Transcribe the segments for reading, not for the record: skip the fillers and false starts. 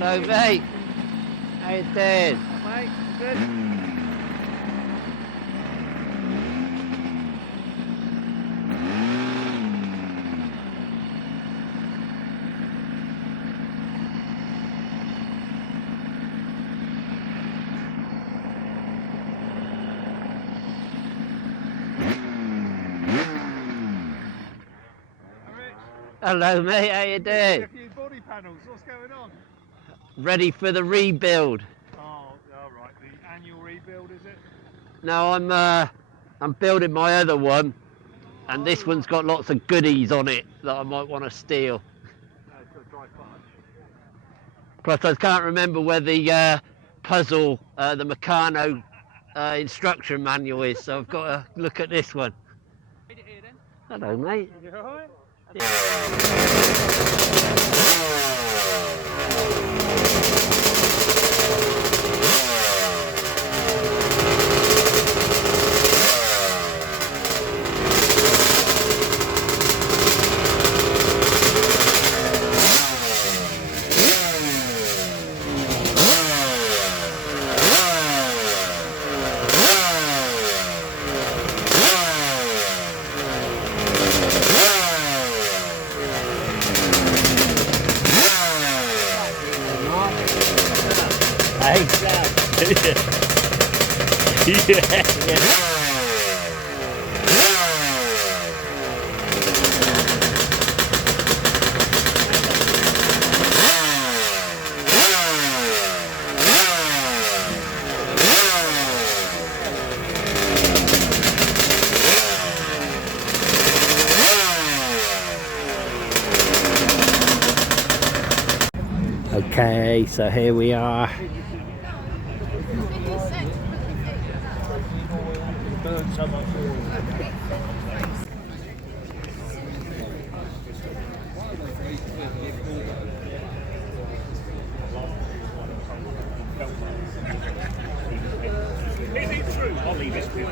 Hello mate, how you doing? Mate, good. Hello mate, how you doing? A few body panels, what's going on? Ready for the rebuild. Oh, all right, the annual rebuild, is it? No, I'm building my other one, and this one's got lots of goodies on it that I might want to steal. It's got a dry clutch. Plus I can't remember where the puzzle, the Meccano instruction manual is, so I've got to look at this one. Hello mate. You alright? Hey. Yeah. Okay, so here we are. Is it true? I'll leave this bit.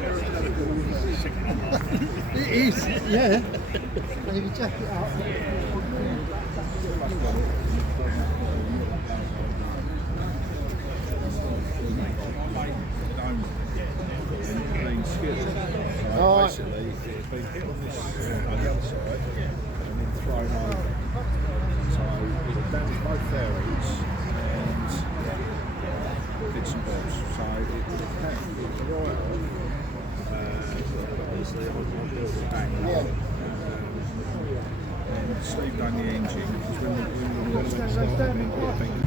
It is, yeah. And if you jack it up. So basically, it's been hit on this on the other side and then thrown over. So it damaged both fairings and bits and bobs. So it was right off. Obviously, I built it back. And Steve done the engine because when we started it,